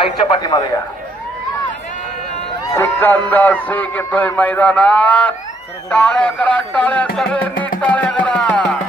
माईकच्या पाठीमागे या. सिकंदर शेख घेतोय मैदानात. टाळ्या करा टाळ्या सगळ्यांनी टाळ्या करा.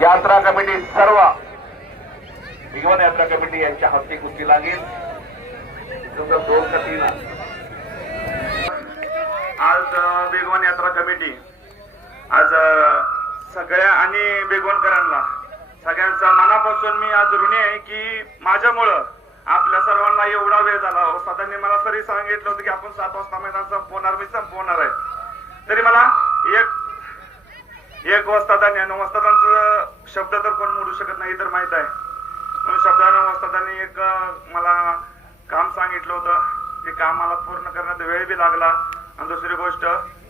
यात्रा कमिटी सर्व भिगवण यात्रा कमिटी यांच्या हस्ते कुस्ती लागेल. दोन का तीन आज बेगवन यात्रा कमिटी आज सगळ्या आणि बेगवणकरांना सगळ्यांचा मनापासून मी आज ऋणी आहे की माझ्यामुळं आपल्या सर्वांना एवढा वेळ झाला. सदांनी मला तरी सांगितलं होतं की आपण सात वाजता मैदान संपवणार मी संपवणार आहे. तरी मला एक एक वस्तादानी आणि वस्तादांचं शब्द तर कोण मोडू शकत नाही तर माहीत आहे. म्हणून शब्दानं वस्तादांनी एक मला काम सांगितलं होतं. ते काम मला पूर्ण करण्यात वेळ बी लागला. आणि दुसरी गोष्ट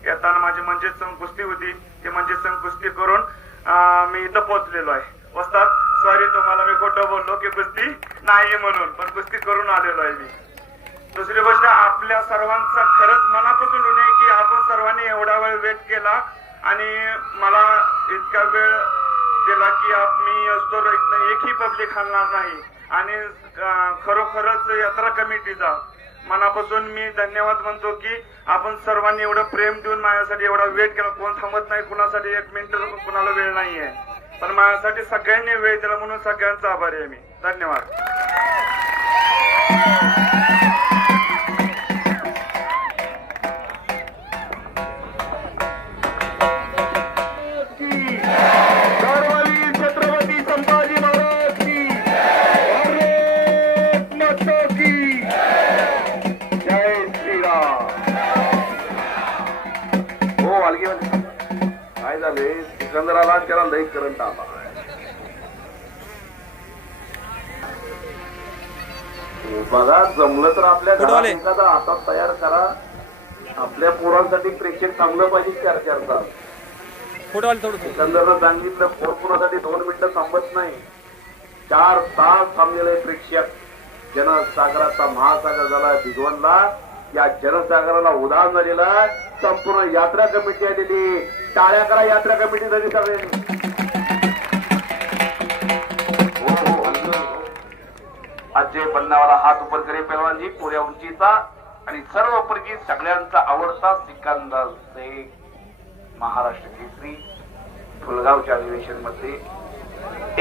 येताना माझी मंजित संघ कुस्ती होती. ती मंजित संघ कुस्ती करून मी इथं पोहोचलेलो आहे. वस्ताद सॉरी तुम्हाला मी खोटं बोललो की कुस्ती नाही म्हणून पण कुस्ती करून आलेलो आहे मी. दुसरी गोष्ट आपल्या सर्वांचा खरंच मनापासून ऋण आहे की आपण सर्वांनी एवढा वेळ वेट केला आणि मला इतका वेळ दिला की आप- मी असतो एकही पब्लिक हलणार नाही. आणि खरोखरच यात्रा कमिटीचा मनापासून मी धन्यवाद म्हणतो की आपण सर्वांनी एवढं प्रेम देऊन माझ्यासाठी एवढा वेट केला. कोण थांबत नाही कुणासाठी एक मिनिट कुणाला वेळ नाहीये. पण माझ्यासाठी सगळ्यांनी वेळ दिला म्हणून सगळ्यांचा आभारी आहे मी. धन्यवाद. त्याला लई करंट आला. बघा जमलं तर आपल्या घरात. एखादा आता तयार करा. आपल्या पोरांसाठी प्रेक्षक थांबलं पाहिजे चार चार तास सिकंदरनं सांगितलं पोरपुरासाठी दोन मिनिटं थांबत नाही. चार तास थांबलेले प्रेक्षक. जनसागराचा महासागर झाला भिगवणला. या जनसागराला उदाहरण झालेला संपूर्ण यात्रा कमिटी आलेली टाळ्या करा यात्रा कमिटी झाली सगळ्यांनी अजय बन्नावाला हात उपर करे पेलवानजी पोऱ्या उंचीचा आणि सर्वपैकी सगळ्यांचा आवडता सिकंदर शेख महाराष्ट्र केसरी फुलगावच्या अधिवेशनमध्ये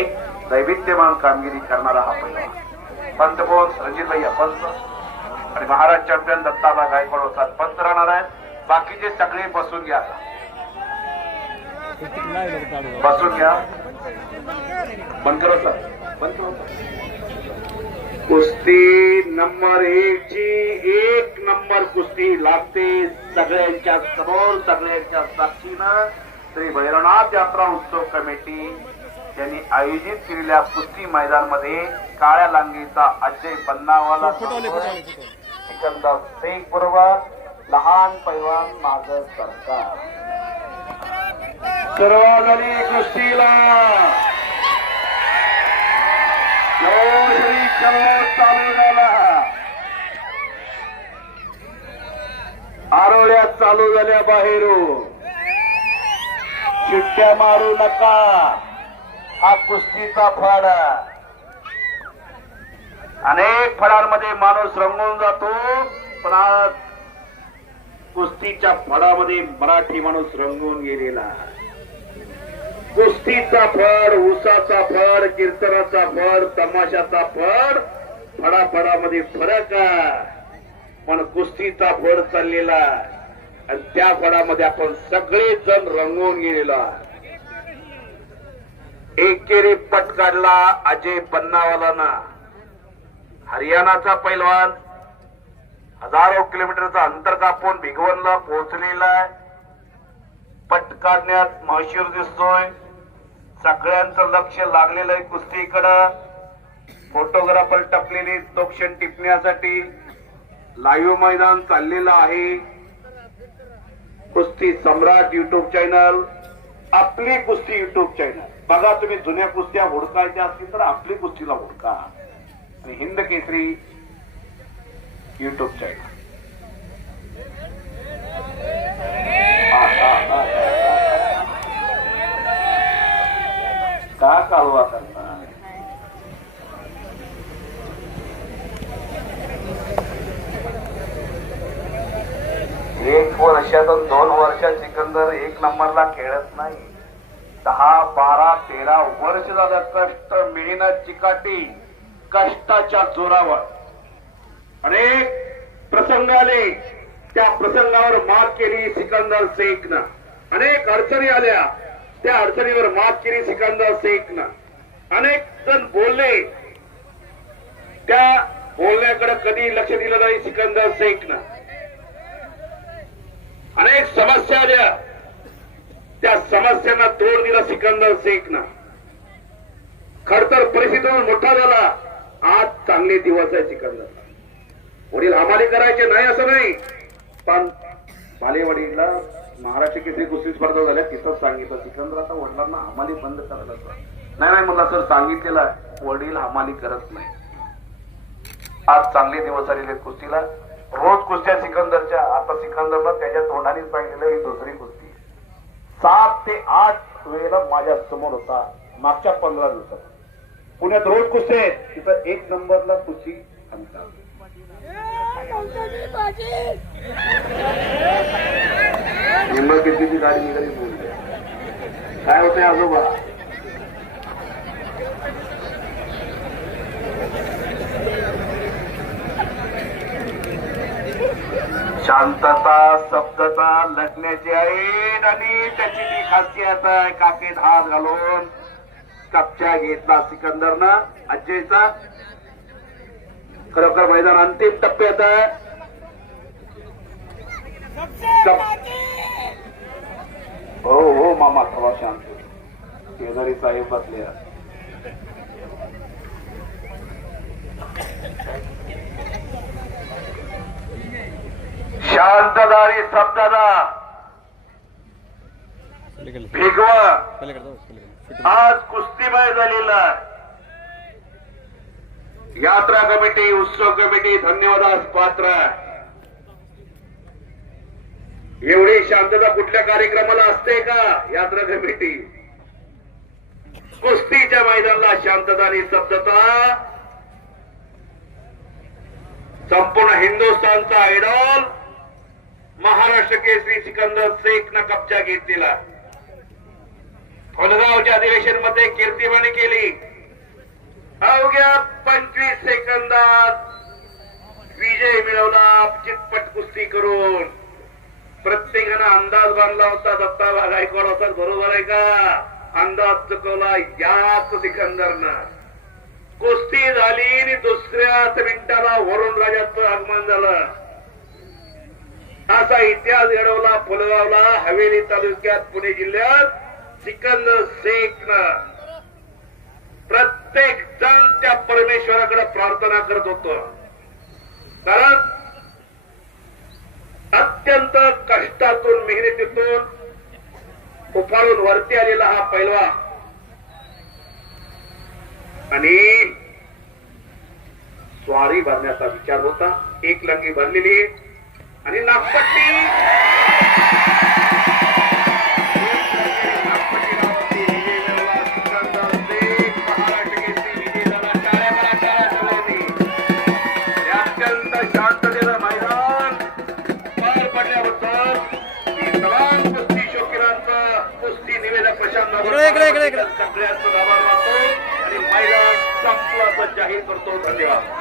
एक दैवित्यमान कामगिरी करणारा हा पहिला पंतप्रधान रणजित पंत आणि महाराज चॅम्पियन दत्ताबा गायकवाड होता पंत राहणार आहेत. बाकीचे सगळे बसून घ्या बसून घ्या. बंद करो सर. बंद करो सर. कुस्ती नंबर एक ची एक नंबर कुस्ती लागते सगळ्यांच्या समोर सगळ्यांच्या साक्षीनं. श्री भैरवनाथ यात्रा उत्सव कमिटी यांनी आयोजित केलेल्या कुस्ती मैदानमध्ये काळ्या लांगीचा अजय फोटो सिकंदर शेख बरोबर लहान पैलवान माग सरकार. सुरुवात झाली कुस्तीला जोशी खेळ चालू झाला आरोळ्या चालू झाल्या बाहेरून चिट्ट्या मारू नका. हा कुस्तीचा फड अनेक फळांमध्ये माणूस रंगून जातो पण आज कुस्तीच्या फळामध्ये मराठी माणूस रंगून गेलेला कुस्तीचा फळ उसाचा फळ कीर्तनाचा फळ तमाशाचा फळ फडाफडामध्ये फरक आहे. पण कुस्तीचा फळ चाललेला आणि त्या फळामध्ये आपण सगळे जण रंगवून गेलेला एकेरी पट काढला अजय पन्नावालाना. हरियाणाचा पैलवान हजारो किलोमीटरचा अंतर कापून भिगवणला पोहोचलेला आहे. पट काढण्यात महशूर दिसतोय. सगळ्यांचं लक्ष लागलेलं आहे कुस्तीकडं. फोटोग्राफर टपलेली दोक्षण टिपण्यासाठी लाईव्ह मैदान चाललेलं आहे. कुस्ती सम्राट युट्यूब चॅनल आपली कुस्ती युट्यूब चॅनल बघा तुम्ही जुन्या कुस्त्या हुडकायच्या असतील तर आपली कुस्तीला हुडका. आणि हिंद केसरी युट्यूब चॅनल हा, हा, हा, हा. का कालवा करता एक वर्षातून दोन सिकंदर एक नंबरला खेळत नाही. दहा बारा तेरा वर्ष झालं कष्ट मिळणार चिकाटी कष्टाच्या जोरावर. अनेक प्रसंग आले त्या प्रसंगावर मात केली सिकंदर शेखनं अनेक अडचणी आल्या त्या अडचणीवर मात केली सिकंदर शेखनं अनेक जण बोलले त्या बोलण्याकडे कधी लक्ष दिलं नाही सिकंदर शेखनं अनेक समस्या आल्या त्या समस्यांना तोड दिला सिकंदर शेखनं. खडतर परिस्थितीतून मोठा झाला. आज चांगले दिवस आहे सिकंदर वडील हमाली करायचे नाही असं नाही. पण बालेवाडीला महाराष्ट्र केसरी कुस्ती स्पर्धा झाल्या तिथं सांगितलं. सिकंदर आता वडिलांना हमाली बंद करायला नाही नाही मला सर सांगितलेलं वडील हमाली करत नाही. आज चांगले दिवस आलेले कुस्तीला. रोज कुस्त्या सिकंदर सिकंदरला त्याच्या तोंडाने सांगितलं ही दुसरी गोष्टी. सात ते आठ वेळेला माझ्यासमोर होता मागच्या पंधरा दिवसात. पुण्यात रोज कुस्ती आहेत तिथं एक नंबरला कुस्ती थांबतात कितीची गाडी निघाली बोलली काय होते आजोबा? शांतता शब्दता लढण्याची आहे आणि त्याची ती खासियत आहे काकेत हात घालून कपच्या घेतला सिकंदरनं अजयचा. खरोखर मैदान अंतिम टप्प्यात आहे. हो हो मामा थोडा शांत. शेजारी साहेब बसले. शांतदारी शब्दादा पलीकडे. भिगवा. आज कुस्तीमय झालेला आहे. यात्रा कमिटी उत्सव कमिटी धन्यवादास पात्र आहे. एवढी शांतता कुठल्या कार्यक्रमाला असते का? यात्रा कमिटी. कुस्तीच्या मैदानाला शांतता आणि शब्दता संपूर्ण हिंदुस्थानचा आयडॉल महाराष्ट्र केसरी सिकंदर शेखनं कब्जा घेतलेला. खोलगावच्या अधिवेशनमध्ये कीर्तिमानी केली. अवघ्या पंचवीस सेकंदात विजय मिळवला चितपट कुस्ती करून. प्रत्येकानं अंदाज बांधला होता दत्ता गायकवाड होता बरोबर आहे का? अंदाज चुकवला याच सिकंदरनं. कुस्ती झाली आणि दुसऱ्याच मिनिटाला वरुण राजाचं आगमन झालं. असा इतिहास घडवला फुलगावला हवेली तालुक्यात पुणे जिल्ह्यात सिकंदर शेखनं. प्रत्येक जण त्या परमेश्वराकडे प्रार्थना करत होतो. कारण अत्यंत कष्टातून मेहनतीतून उफाळून वरती आलेला हा पैलवा. आणि स्वारी भरण्याचा विचार होता. एक लंगी भरलेली आणि नागपट्टी. अत्यंत शांततेचं मैदान पार पडल्याबद्दल मी तमाम कुस्ती शौकीनांचं कुस्ती निवेदक प्रशांत. सगळ्यांचं आभार मानतो आणि मैदान संपलं जाहीर करतो. धन्यवाद.